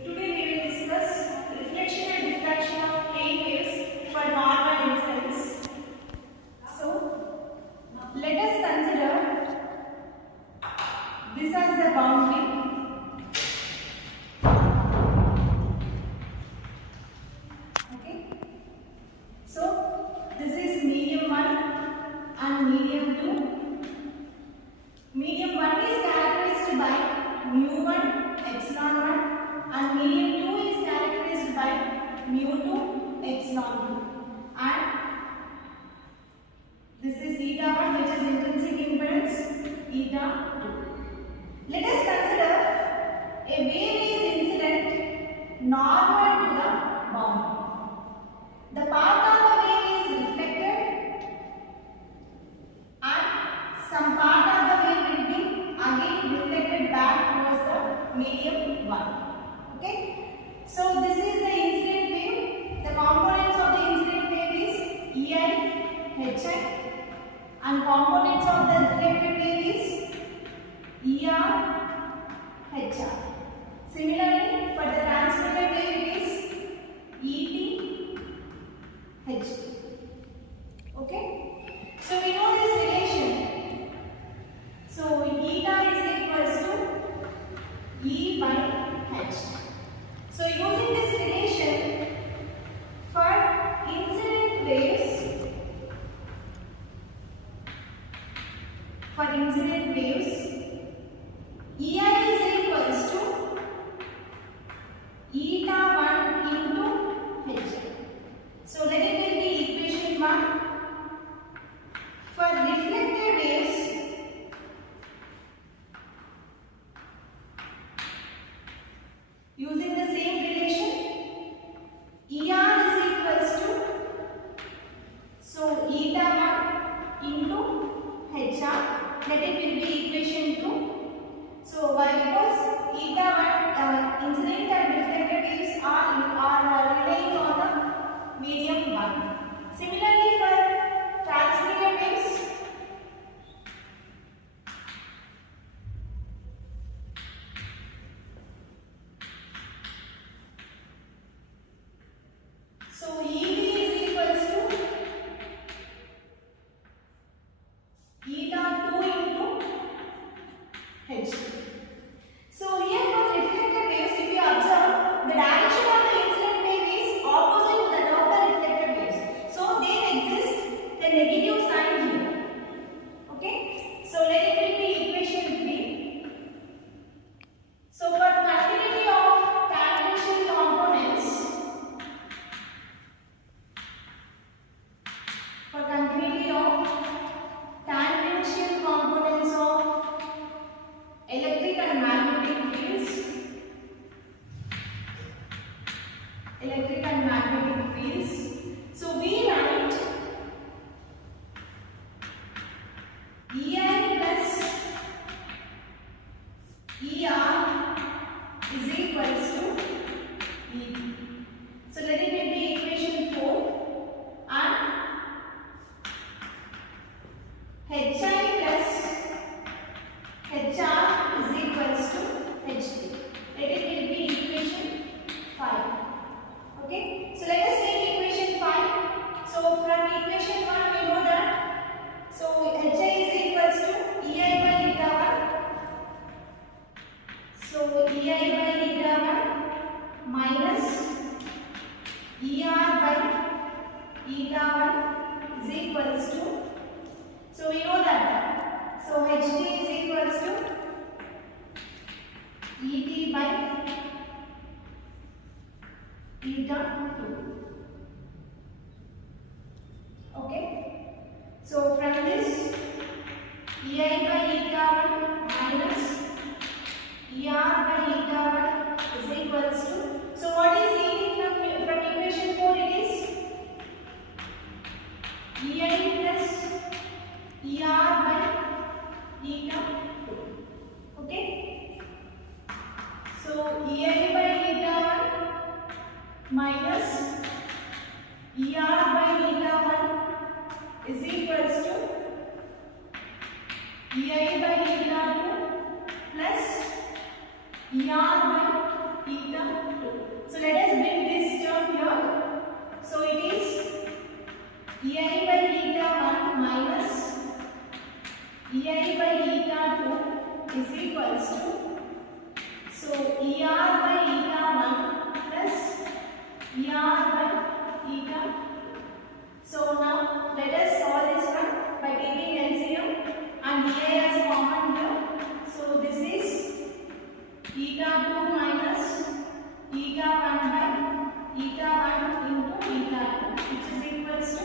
today we will discuss reflection and diffraction of plane waves for normal instance. So let us consider this as the boundary. Okay. So this is medium 1 and medium 2. Medium 1 is characterized by mu1 epsilon 1 and medium 2 is characterized by mu2 epsilon 2, and this is eta 1 which is intrinsic impedance eta 2. Let us consider a wave is incident normal to the boundary. The path of the wave is reflected and some part of the wave will be again reflected back towards the medium 1. Okay. So this is the incident wave. The components of the incident wave is Ei, Hi, and components of the reflected wave is Er, Hr. Similarly, for the transmitted wave it is Et, Ht. Okay. So we know this relation. So eta is equals to E by H. So using this relation for incident waves, Ei is equals to eta 1 into H. So let it will be equation 1. For reflected waves, using the same relation, Er is equals to, so eta 1 into Hr, let it will be equation 2. So why? Because eta 1 incident and reflected waves are relying on the medium 1. Similarly for transmitted waves, so Eb is equals to eta 2 into H. So here for reflected waves, if you observe, the direction of the incident wave is opposite to that of the reflected waves. So there exists the negative sign here. Okay. So let it will be equation 3. So for continuity of tangential components, of electric and magnetic fields, so we write Ei plus Er is equals to Eb. So let it be equation 4, and Hi plus Hr is equals to Hd. Let it will be equation 5. Okay. So let us take equation 5. So from equation 1 we know that, so Hi is equals to Ei by eta 1. So Ei by eta 1 minus Er by eta 1 is equals to, so we know that, so Hd is equals to Et by eta 2. Okay. So from this, Ei by eta 1 minus Er by eta 1 is equals to, so what is Et from equation 4? It is Ei plus Er by eta 2. Okay. So Ei by eta 1 minus Er by eta 1 is equals to Ei by eta 2 plus Er by eta let us bring this term here. So it is ei by eta 1 minus ei by eta 2 is equals to, so er by eta 1 plus er by eta 2. So now let us solve this one by taking LCM and ei as common here. So this is eta 2 minus eta 1 by eta 1 into eta 2, which is equals to,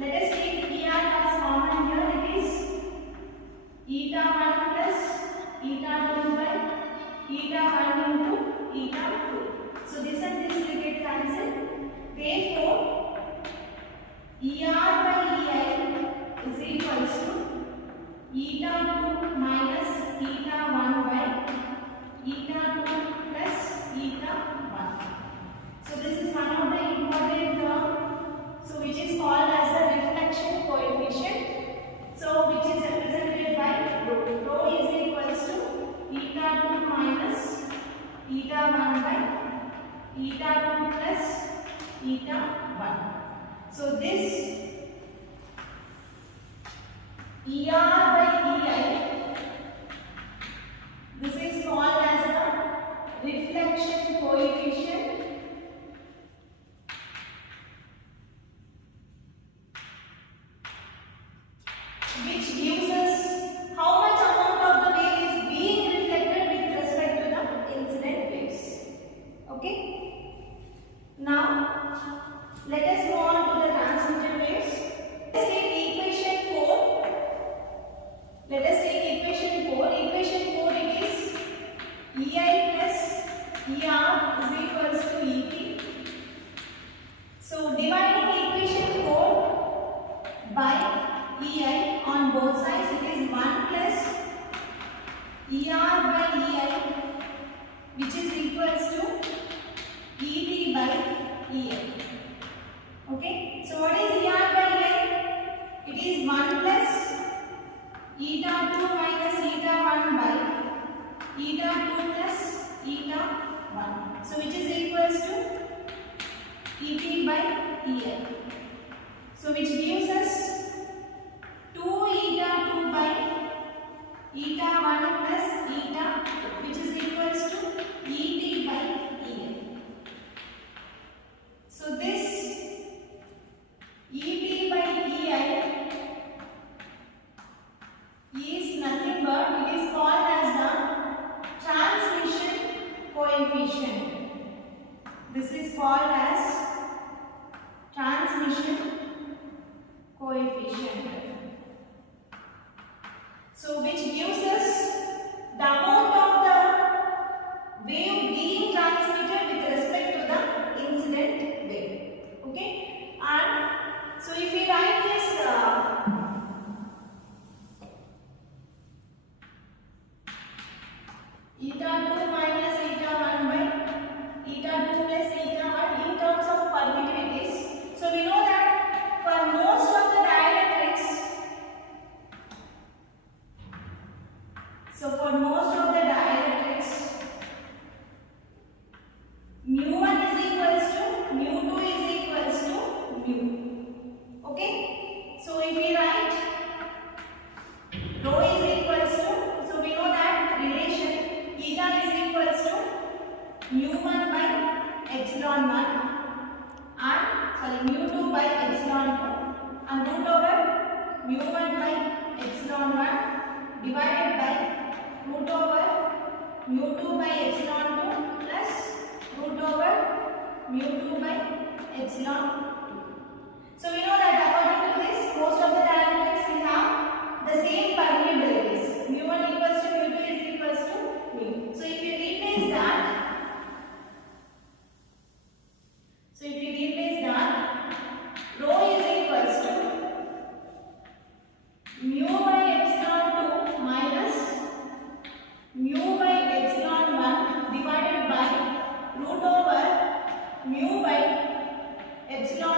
let us take er as common here. It is eta 1 plus eta 2 by eta 1 into eta 2. So this and this will get cancelled. Therefore er by ei is equals to eta 2 minus eta 1 by eta 2 plus eta 1. So this is one of the important term, so which is called as the reflection coefficient. So which is represented by rho. Rho is equals to eta 2 minus eta 1 by eta 2 plus eta 1. So this er by ei, this is called as the reflection coefficient, which gives us how much amount of the wave is being reflected with respect to the incident waves. Okay. Now let us move on to the transmitted waves. Let's take equation 4. Let us take equation 4. Equation 4, it is ei plus er is equals to et. So dividing equation 4 by ei on both sides, it is 1 plus er by ei, which is equals to et by ei. Okay, so what is er by ei? It is 1 plus eta 2 minus eta 1 by eta 2 plus eta 1. So which is equals to et by ei. So which gives us 2 eta 2 by eta 1 plus eta 2, which is equals to et by ei. So this et by ei is nothing but, it is called as the transmission coefficient. This is called as transmission coefficient. So which gives us the amount of the wave being transmitted with respect to the incident wave. Okay, and so if we write this eta 2 minus eta 1 by eta 2 plus eta 1 in terms of permittivities. So we know that for most of the dielectrics, mu1 is equals to mu2 is equals to mu. Okay, so if we write rho is equals to, so we know that relation eta is equals to mu1 by epsilon 1 and mu2 by epsilon 2 and root over mu1 by epsilon 1 divided by root over mu2 by epsilon 2 plus root over mu2 by epsilon 2. So we know that according to this, most of the dielectrics will have the same permeabilities. mu1 equals to mu2 is equals to mu. So if you replace that, rho is equals to mu by epsilon 2 minus mu by epsilon 1 divided by root over mu by epsilon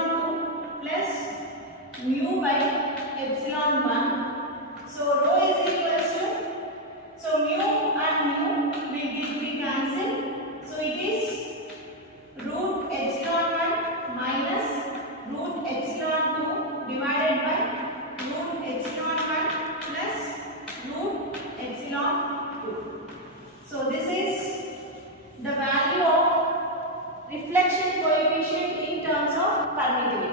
terms of permittivity.